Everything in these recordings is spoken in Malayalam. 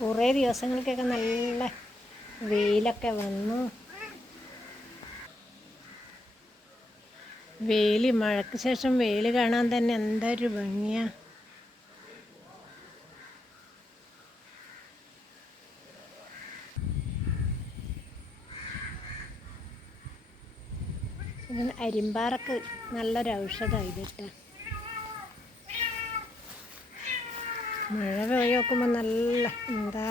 കുറേ ദിവസങ്ങൾക്കൊക്കെ നല്ല വെയിലൊക്കെ വന്നു. വെയിൽ മഴയ്ക്ക് ശേഷം വെയിൽ കാണാൻ തന്നെ എന്തൊരു ഭംഗിയാ. അരിമ്പാറൊക്കെ നല്ലൊരു ഔഷധമായി കേട്ടോ മഴ പെയ്ത് നോക്കുമ്പോൾ നല്ല എന്താ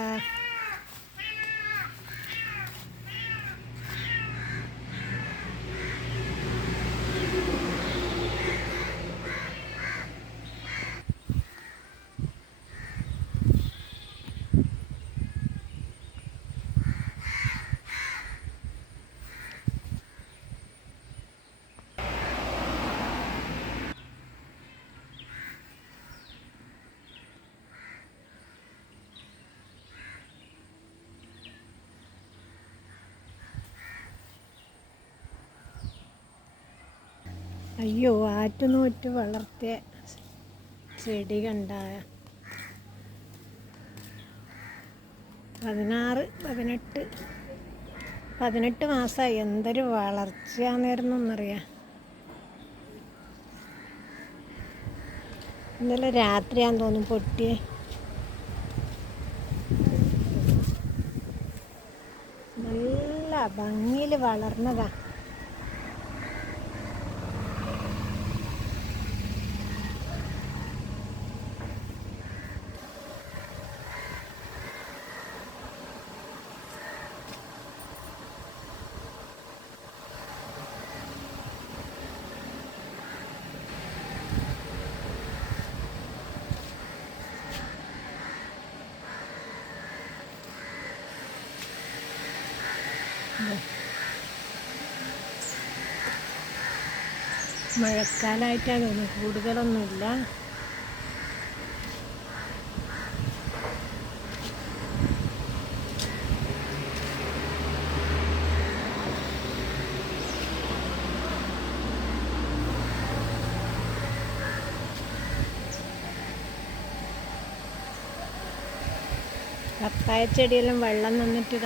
അയ്യോ ആറ്റുനൂറ്റ് വളർത്തിയ ചെടി കണ്ടായ പതിനാറ് പതിനെട്ട് പതിനെട്ട് മാസമായി എന്തൊരു വളർച്ചയാണെന്നായിരുന്നു എന്നറിയാം ഇന്നലെ രാത്രിയാന്ന് തോന്നും പൊട്ടിയേ. നല്ല ഭംഗിയിൽ വളർന്നതാ. മഴക്കാലമായിട്ടാണ് തോന്നുന്നു. കൂടുതലൊന്നുമില്ല. പപ്പായ ചെടിയെല്ലാം വെള്ളം നിന്നിട്ട്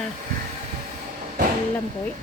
കൊല്ലം പോയി